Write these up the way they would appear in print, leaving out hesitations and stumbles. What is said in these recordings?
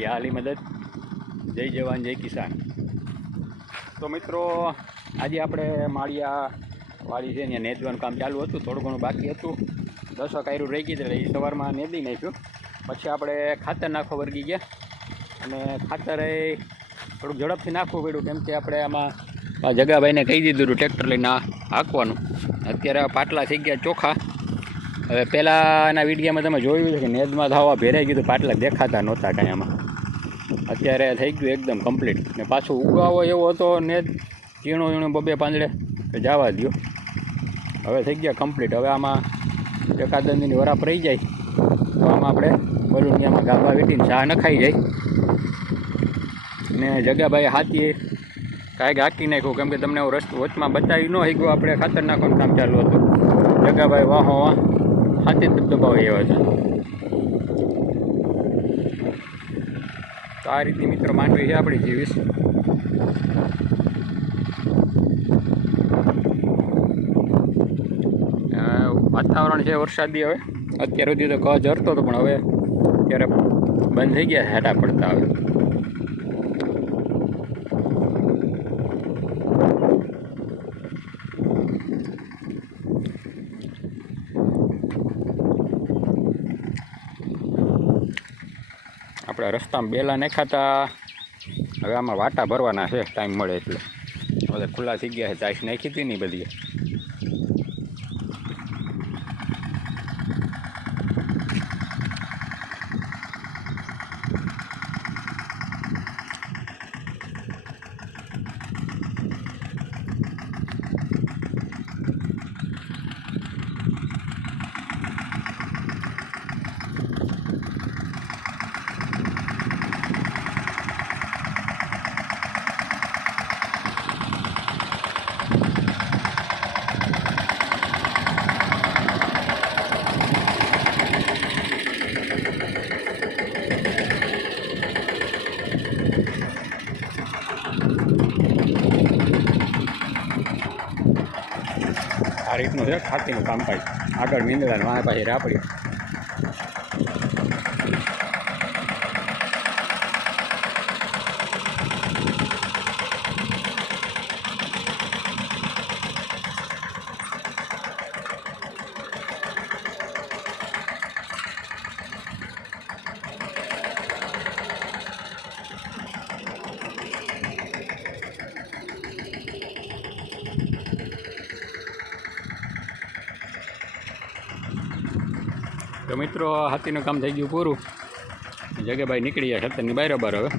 બાકી હાલી મદદ. જય જવાન જય કિસાન. તો મિત્રો આજે આપણે માળિયા વાળી છે ત્યાં નેદવાનું કામ ચાલુ હતું, થોડું ઘણું બાકી હતું. 10 કાયરું રહી ગઈ એટલે એ સવારમાં નેદી નાખ્યું. પછી આપણે ખાતર નાખવા વર્ગી ગયા અને ખાતર એ થોડુંક ઝડપથી નાખવું પડ્યું, કેમ કે આપણે આમાં જગાભાઈને કહી દીધું ટ્રેક્ટર લઈને હાંકવાનું. અત્યારે પાટલા થઈ ગયા ચોખ્ખા. હવે પહેલાંના વિડીયોમાં તમે જોયું છે કે નેદમાં ધાવા ભેરાઈ ગયું, પાટલા દેખાતા નહોતા કાંઈ. આમાં અત્યારે થઈ ગયું એકદમ કમ્પ્લીટ. ને પાછું ઉગાવો એવો હતો નેદ ઝીણું બબે પાંદડે કે જવા દો. હવે થઈ ગયા કમ્પ્લીટ. હવે આમાં એકાદંદની વરાપ રહી જાય તો આમાં આપણે બલુનિયામાં ગાભા વીટીને ચા નખાઈ જાય. ને જગાભાઈ હાથીએ કાંઈક હાકી નાખ્યું, કેમ કે તમને હું રસ્તો વચમાં બતાવી ન શક્યો. આપણે ખાતર નાખવાનું કામ ચાલુ હતું. જગાભાઈ વાહો હાથી દબાવી એવા હતા. તો આ રીતની મિત્રો માંડવી છે આપણી જીવીશ. વાતાવરણ છે વરસાદી. હવે અત્યાર સુધી તો કચ્છ ઝરતો હતો, પણ હવે અત્યારે બંધ થઈ ગયા હેટા પડતા. હવે આપણે રસ્તામાં બેલા નાખાતા, હવે આમાં વાટા ભરવાના છે ટાઈમ મળે એટલે. બધા ખુલ્લા થઈ ગયા છે, ચાઈસ નાખી હતી ને બધી. આ રીતનું છે ખાતીનું કામકાજ. આગળ મીંદડા વાહ પાસે રાપડી. તો મિત્રો હાથીનું કામ થઈ ગયું પૂરું. જગાભાઈ નીકળી ગયા ખેતરની બરાબર. હવે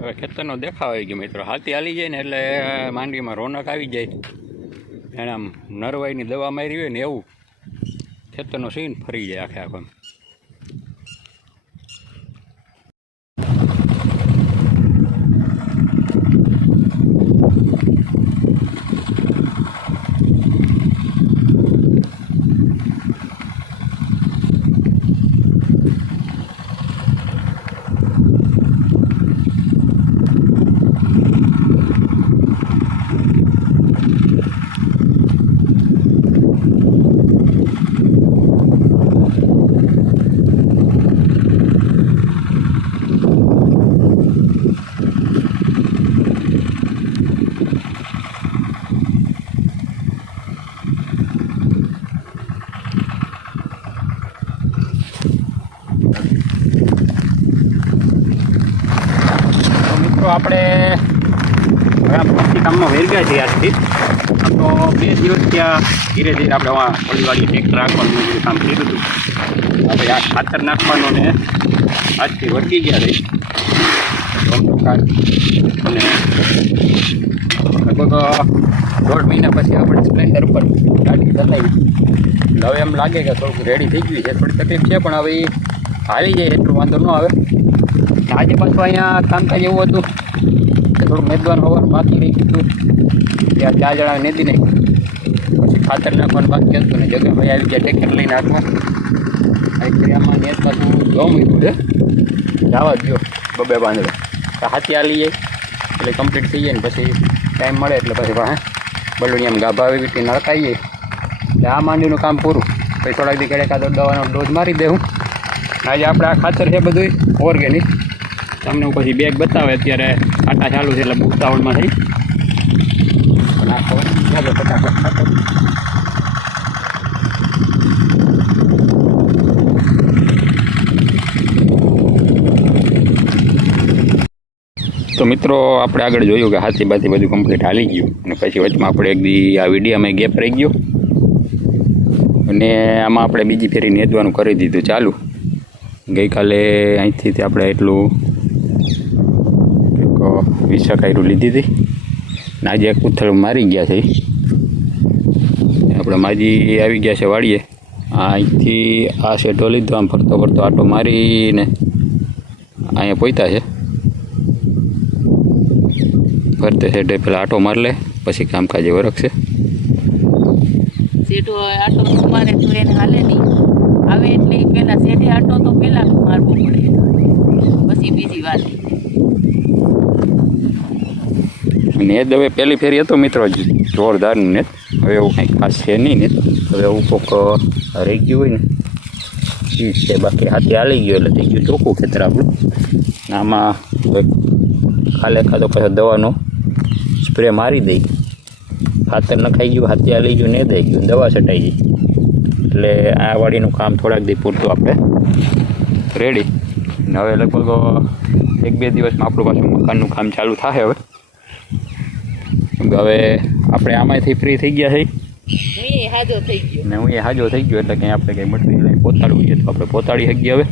હવે ખેતરનો દેખાવ આવી ગયો મિત્રો. હાથી હાલી જાય ને એટલે માંડવીમાં રોનક આવી જાય. એને આમ નરવાઈની દવા મારી હોય ને એવું ખેતરનો સીન ફરી જાય આખે આખો. આપણે ઘણા પક્ષી કામમાં વેરગ્યા છીએ આજથી. આમ તો 2 દિવસ ત્યાં ધીરે ધીરે આપણે ઓલીવાળી ટ્રેક્ટર રાખવાનું કામ કર્યું હતું. આપણે આ ખાતર નાખવાનું ને આજથી વર્ગી ગયા રહી. અને લગભગ 1.5 મહિના પછી આપણે સ્પ્લેન્ડર ઉપર ગાડી ચલાવી. હવે એમ લાગે કે થોડુંક રેડી થઈ ગયું છે. થોડી તકલીફ છે પણ હવે હાલી જાય એટલું વાંધો ન આવે. આજે પાછું અહીંયા કામકાજ એવું હતું કે થોડુંક નેદવાનું હોવાનું બાકી રહી ગયું. ત્યાં 4 જણા નેદી નાખ્યું. પછી ખાતર નાખવાનું બાકી હતું ને જગાભાઈ આવી ગયા ટ્રેક્ટર લઈને હાથમાં. આમાં નેદ પાછું જોવા મૂક્યું છે. જવા દો બબે બાંધડે હાથી હાલી જાય એટલે કમ્પ્લીટ થઈ જાય ને પછી ટાઈમ મળે એટલે પછી વાહ બલૂની આમ ગાભા આવી રીતે નળકાઈએ એટલે આ માંડીનું કામ પૂરું. પછી થોડાક દી ઘરે કાં દવાનો ડોઝ મારી દઉં. આજે આપણે આ ખાતર છે બધું ઓર્ગેનિક. તમને હું પછી બેગ બતાવે. અત્યારે આટા ચાલુ છે એટલે ઉતાવળમાં થઈ પણ આ ખબર ફટાફટ ખાતર. તો મિત્રો આપણે આગળ જોયું કે હાથી બાથી બધું કમ્પ્લીટ હાલી ગયું અને પછી વચમાં આપણે એક દી આ વિડીયોમાં ગેપ રહી ગયો અને આમાં આપણે બીજી ફેરી નેદવાનું કરી દીધું ચાલુ. ગઈકાલે અહીંથી આપણે એટલું 20 કાયરું લીધી હતી ને આજે એક ઉથલ મારી ગયા છે. આપણે માજી આવી ગયા છે વાડીએ. અહીંથી આ શેઢો લીધો આમ ફરતો ફરતો આટો મારીને અહીંયા પહોંચ્યા છે. ફરતે શેઢે પેલા આટો માર લે પછી કામકાજે વરખ છે. શેઢો આટો મારે તો એને હાલે નહીં આવે એટલે પેલા શેઢે આટો તો પેલા મારવો પડે પછી બીજી વાત. નેદ હવે પહેલી ફેરી હતો મિત્રો જોરદારનું નેદ. હવે એવું કંઈ ખાસ છે નહીં ને. હવે એવું કોક રહી ગયું હોય ને એ છે. બાકી હાથી હાલી ગયો એટલે થઈ ગયું ચોખ્ખું ખેતર આપણું. આમાં ખાલે ખાધો પાછો દવાનો સ્પ્રે મારી દઈ. ખાતર નખાઈ ગયું, હાથી હાલી ગયું, નેદાઈ ગયું, દવા છટાઈ ગઈ એટલે આ વાડીનું કામ થોડાક દી પૂરતું આપણે રેડી. ને હવે લગભગ 1-2 દિવસમાં આપણું પાછું મકાનનું કામ ચાલુ થશે. હવે આપણે આમાંથી ફ્રી થઈ ગયા છે હું એ હાજો થઈ ગયો ને હું એ હાજો થઈ ગયો એટલે કંઈ આપણે કંઈ મટીરિયલ પોતાડવું છે તો આપણે પોતાડી શકીએ હવે.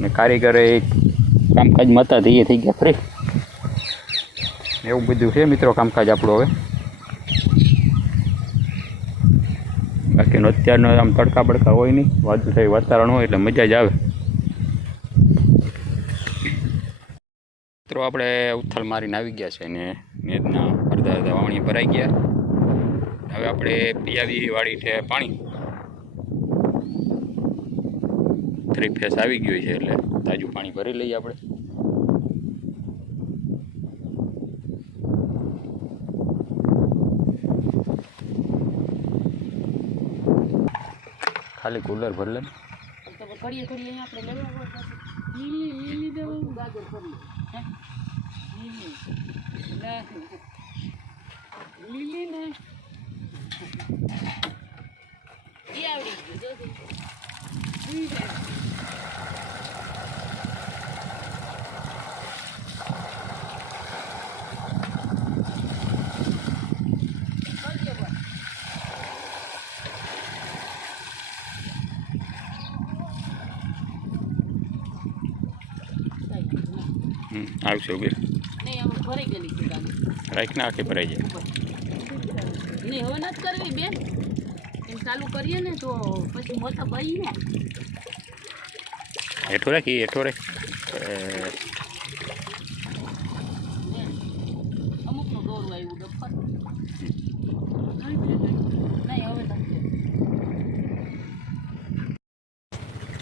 ને કારીગરે કામકાજમાં હતા એ થઈ ગયા ફ્રી. એવું બધું છે મિત્રો કામકાજ આપણું હવે. બાકીનો અત્યારનો આમ તડકા બડકા હોય નહીં, વાદળછાયું વાતાવરણ હોય એટલે મજા જ આવે. મિત્રો આપણે ઉથલ મારીને આવી ગયા છે ને નેદના અડધા વાવણી ભરાઈ ગયા. હવે આપણે પિયાવી વાળી છે પાણી 3 ફેસ આવી ગયું છે એટલે તાજું પાણી ભરી લઈએ આપણે. ખાલી કુલર ભર લે. ઘડીએ ઘડીએ આપણે લેવા લીલી દેવું ગાજર કરી લીલી ને એ આવડી ગયું. આવશે ઉભી નહીં હવે ભરાઈ ગયેલી છે રાખ ના આખી ભરાઈ જાય. નહીં હવે નથી કરવી બેન. એમ ચાલુ કરીએ ને તો પછી મોટા ભાઈ ને હેઠો રાખી હેઠો રાખ. અમુકનું દોરું આવ્યું ડફર નહીં હવે નથી.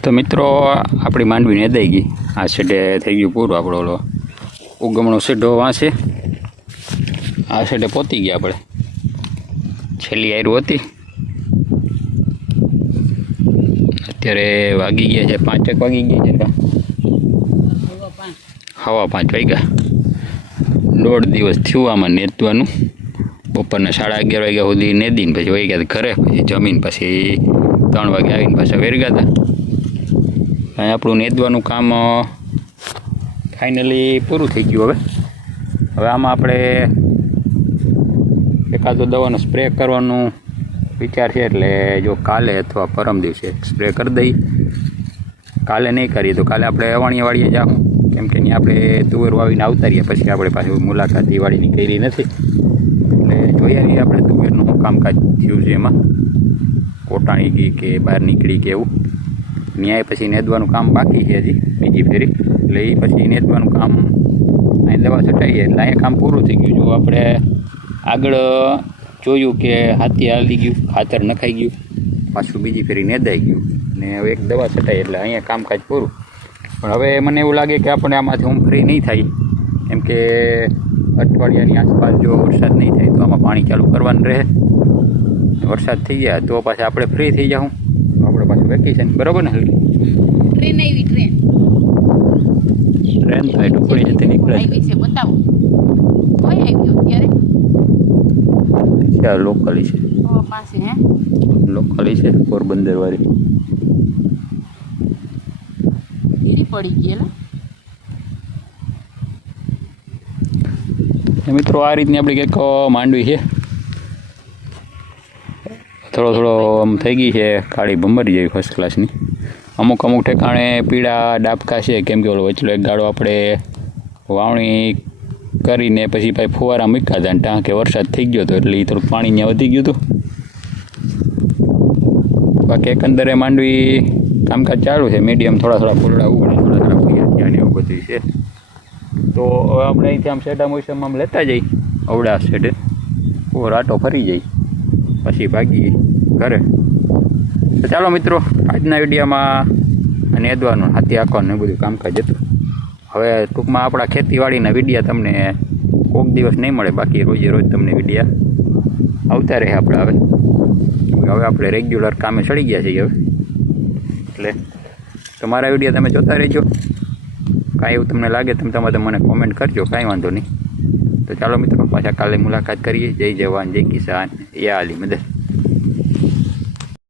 તો મિત્રો આપણી માંડવી નેદાઈ ગઈ. આ શેડે થઈ ગયું પૂરું. આપણો ઓલો ઉગમણો શેઢો વાંચે આ શેડે પહોંચી ગયા આપણે. છેલ્લી આયરું હતી. અત્યારે વાગી ગયા છે 5 વાગી ગયા છે. 5:15 વાગ્યા. 1.5 દિવસ થયું આમાં નેદવાનું. બપોરના 11:30 વાગ્યા સુધી નેદીને પછી વહી ગયા ઘરે. પછી જમીન પછી 3 વાગે આવીને પાછા વેરગા હતા. અહીં આપણું નેદવાનું કામ ફાઇનલી પૂરું થઈ ગયું. હવે આમાં આપણે એકાદો દવાનો સ્પ્રે કરવાનું વિચાર છે. એટલે જો કાલે અથવા પરમ દિવસે સ્પ્રે કરી દઈ. કાલે નહીં કરીએ તો કાલે આપણે અવાણીયા વાડીએ જાઉં. કેમ કે ત્યાં આપણે તુવેર વાવીને આવતા રહીએ પછી આપણે પાછું મુલાકાત એ વાડીની કરી નથી. એટલે જોઈ આવીએ આપણે તુવેરનું કામકાજ થયું છે એમાં કોટાણી ગઈ કે બહાર નીકળી કે એવું. ન્યાય પછી નેદવાનું કામ બાકી છે હજી બીજી ફેરી. એટલે એ પછી નેદવાનું કામ અહીં દવા છટાઈએ એટલે અહીંયા કામ પૂરું થઈ ગયું. જો આપણે આગળ જોયું કે હાથી હાલી ગયું, ખાતર નખાઈ ગયું, પાછું બીજી ફેરી નેદાઈ ગયું ને હવે એક દવા છટાઈ એટલે અહીંયા કામકાજ પૂરું. પણ હવે મને એવું લાગે કે આપણે આમાંથી હું ફ્રી નહીં થાય. કેમ કે અઠવાડિયાની આસપાસ જો વરસાદ નહીં થાય તો આમાં પાણી ચાલુ કરવાનું રહે. વરસાદ થઈ ગયા તો પાછા આપણે ફ્રી થઈ જાઉં, આપણે પાછું વેકેશન. બરાબર ને? ટ્રેન આવી, ટ્રેન ટ્રેન તો ટુકડી જતી નીકળે આવી છે. બતાવો કોઈ આવ્યો અત્યારે? છે લોકલી છે, પાસે હે લોકલી છે પોરબંદર વાળી. ધીરી પડી ગયેલા. મિત્રો આ રીતની આપણી કંઈક માંડવી છે. થોડો આમ થઈ ગઈ છે કાળી ભમરી જેવી ફર્સ્ટ ક્લાસની. અમુક ઠેકાણે પીળા ડાબકા છે, કેમ કે ઓલો વચલો એક ગાળો આપણે વાવણી કરીને પછી ભાઈ ફુવારા મૂક્યા હતા અને ટાંકે વરસાદ થઈ ગયો હતો એટલે એ થોડુંક પાણી ત્યાં વધી ગયું હતું. બાકી એકંદરે માંડવી કામકાજ ચાલુ છે. મીડિયમ થોડા ફૂલડા ઉગડે, થોડા ફૂયા ત્યાં ને એવું બધું છે. તો હવે આપણે અહીંથી આમ શેઢા મોસમ આમ લેતા જઈ અવડા શેઢે રાટો ફરી જાય પછી ભાગી ઘરે. તો ચાલો મિત્રો, આજના વિડીયોમાં નેદવાનું, હાથી આંકવાનું એ બધું કામકાજ હતું. હવે ટૂંકમાં આપણા ખેતીવાડીના વિડીયા તમને કોઈક દિવસ નહીં મળે, બાકી રોજે રોજ તમને વિડીયા આવતા રહે આપણે. હવે આપણે રેગ્યુલર કામે ચડી ગયા છીએ હવે, એટલે તમારા વિડીયો તમે જોતા રહેજો. કાંઈ એવું તમને લાગે તમે મને કોમેન્ટ કરજો, કાંઈ વાંધો નહીં. તો ચાલો મિત્રો, પાછા કાલે મુલાકાત કરીએ. જય જવાન જય કિસાન, યા અલી મદદ.